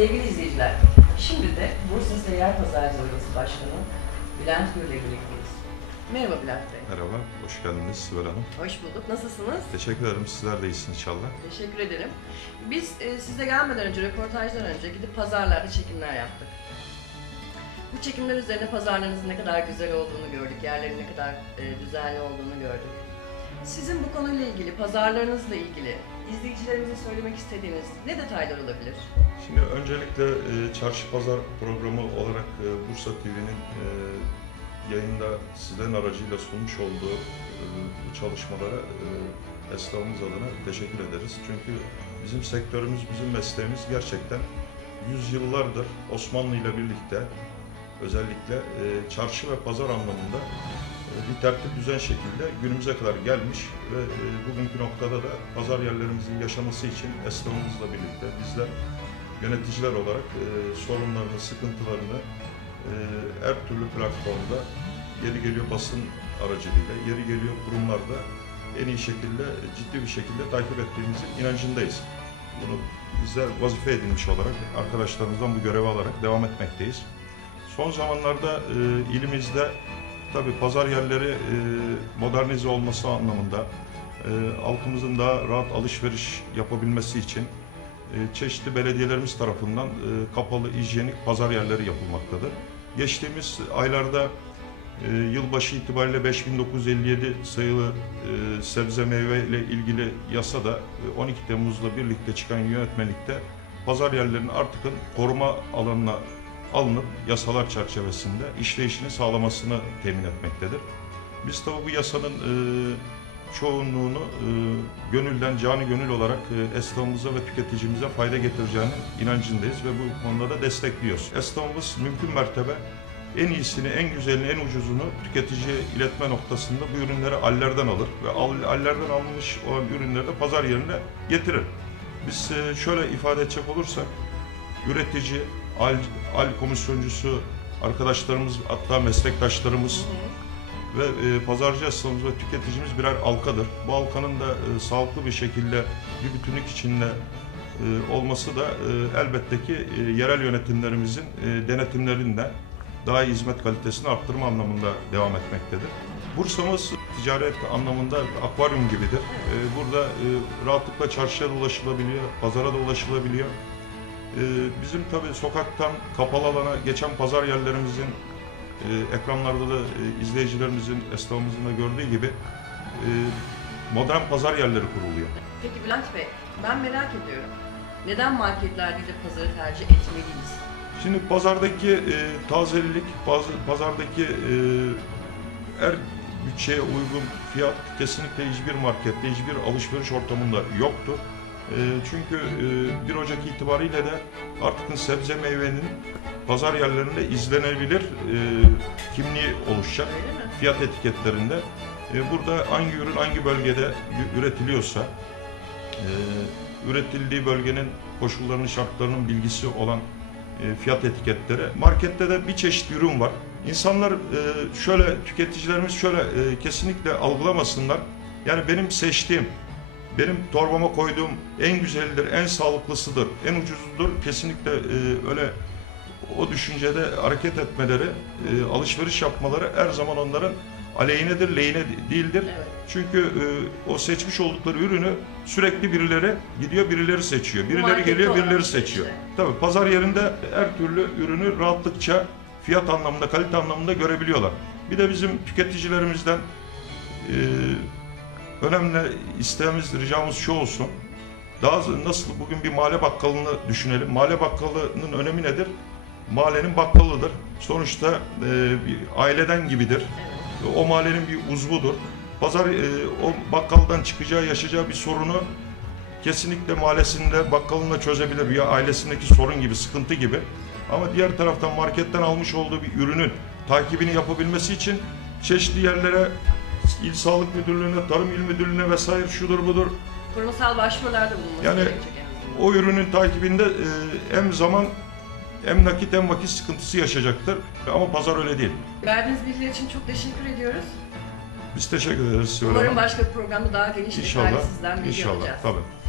Sevgili izleyiciler, şimdi de Bursa Seyyar Pazarcıları Odası Başkanı Bülent Gür'le birlikteyiz. Merhaba Bülent Bey. Merhaba, hoş geldiniz Sibel Hanım. Hoş bulduk. Nasılsınız? Teşekkür ederim, sizler de iyisiniz inşallah. Teşekkür ederim. Biz e, size gelmeden önce, röportajdan önce gidip pazarlarda çekimler yaptık. Bu çekimler üzerine pazarlarınızın ne kadar güzel olduğunu gördük, yerlerin ne kadar e, düzenli olduğunu gördük. Sizin bu konuyla ilgili, pazarlarınızla ilgili izleyicilerimize söylemek istediğiniz ne detaylar olabilir? Şimdi öncelikle e, çarşı pazar programı olarak e, Bursa TV'nin e, yayında sizlerin aracıyla sunmuş olduğu e, bu çalışmalara e, esnafımız adına teşekkür ederiz. Çünkü bizim sektörümüz, bizim mesleğimiz gerçekten yüzyıllardır Osmanlı ile birlikte özellikle e, çarşı ve pazar anlamında bir tertip düzen şekilde günümüze kadar gelmiş ve e, bugünkü noktada da pazar yerlerimizin yaşaması için esnafımızla birlikte bizler yöneticiler olarak e, sorunlarını, sıkıntılarını e, her türlü platformda yeri geliyor basın aracılığıyla, yeri geliyor kurumlarda en iyi şekilde, ciddi bir şekilde takip ettiğimizin inancındayız. Bunu bizler vazife edinmiş olarak arkadaşlarımızdan bu görevi alarak devam etmekteyiz. Son zamanlarda ilimizde tabii pazar yerleri e, modernize olması anlamında e, halkımızın daha rahat alışveriş yapabilmesi için e, çeşitli belediyelerimiz tarafından kapalı hijyenik pazar yerleri yapılmaktadır. Geçtiğimiz aylarda yılbaşı itibariyle 5957 sayılı sebze meyve ile ilgili yasa da e, 12 Temmuz'la birlikte çıkan yönetmelikte pazar yerlerinin artık koruma alanına alınıp yasalar çerçevesinde işleyişini sağlamasını temin etmektedir. Biz tabi bu yasanın e, çoğunluğunu e, gönülden, cani gönül olarak e, esnafımıza ve tüketicimize fayda getireceğinin inancındayız ve bu konuda da destekliyoruz. Esnafımız mümkün mertebe en iyisini, en güzelini, en ucuzunu tüketiciye iletme noktasında bu ürünleri allerden alır ve al- allerden alınmış olan ürünleri de pazar yerine getirir. Biz e, şöyle ifade edecek olursak, üretici, al, al komisyoncusu arkadaşlarımız, hatta meslektaşlarımız ve e, pazarcı esnafımız ve tüketicimiz birer halkadır. Bu halkanın da e, sağlıklı bir şekilde bir bütünlük içinde e, olması da e, elbette ki e, yerel yönetimlerimizin e, denetimlerinden daha iyi hizmet kalitesini arttırma anlamında devam etmektedir. Bursa'mız ticaret anlamında akvaryum gibidir. E, burada e, rahatlıkla çarşıya da ulaşılabiliyor, pazara da ulaşılabiliyor. E, bizim tabii sokaktan kapalı alana geçen pazar yerlerimizin e, ekranlarda da e, izleyicilerimizin, esnafımızın da gördüğü gibi e, modern pazar yerleri kuruluyor. Peki Bülent Bey, ben merak ediyorum. Neden marketler değil de pazarı tercih etmeliyiz? Şimdi pazardaki e, tazelik, paz- pazardaki e, her bütçeye uygun fiyat kesinlikle hiçbir markette, hiçbir alışveriş ortamında yoktur. E, çünkü e, 1 Ocak itibariyle de artık sebze meyvenin pazar yerlerinde izlenebilir e, kimliği oluşacak fiyat etiketlerinde. E, burada hangi ürün hangi bölgede üretiliyorsa, e, üretildiği bölgenin koşullarının, şartlarının bilgisi olan e, fiyat etiketleri. Markette de bir çeşit ürün var. İnsanlar e, şöyle, tüketicilerimiz şöyle e, kesinlikle algılamasınlar. Yani benim seçtiğim, benim torbama koyduğum en güzelidir, en sağlıklısıdır, en ucuzudur. Kesinlikle e, öyle o düşüncede hareket etmeleri, e, alışveriş yapmaları her zaman onların aleyhinedir, lehine değildir. Evet. Çünkü e, o seçmiş oldukları ürünü sürekli birileri gidiyor, birileri seçiyor. Birileri markette geliyor, birileri bir seçiyor. işte. Tabii pazar yerinde her türlü ürünü rahatlıkça fiyat anlamında, kalite anlamında görebiliyorlar. Bir de bizim tüketicilerimizden e, önemli isteğimiz, ricamız şu olsun. Daha nasıl bugün bir mahalle bakkalını düşünelim. Mahalle bakkalının önemi nedir? Mahallenin bakkalıdır. Sonuçta e, bir aileden gibidir. O mahallenin bir uzvudur. Pazar e, o bakkaldan çıkacağı, yaşayacağı bir sorunu kesinlikle mahallesinde bakkalında çözebilir ya ailesindeki sorun gibi, sıkıntı gibi. Ama diğer taraftan marketten almış olduğu bir ürünün takibini yapabilmesi için çeşitli yerlere İl Sağlık Müdürlüğü'ne, Tarım İl Müdürlüğü'ne vesaire şudur budur Kurumsal başvurularda bulunması Yani gerekecek en o ürünün takibinde e, hem zaman hem nakit hem vakit sıkıntısı yaşayacaktır. Ama pazar öyle değil. Verdiğiniz bilgiler için çok teşekkür ediyoruz. Biz teşekkür ederiz. Umarım başka bir programda daha geniş detaylı İnşallah. sizden bilgi İnşallah. alacağız. Tabii.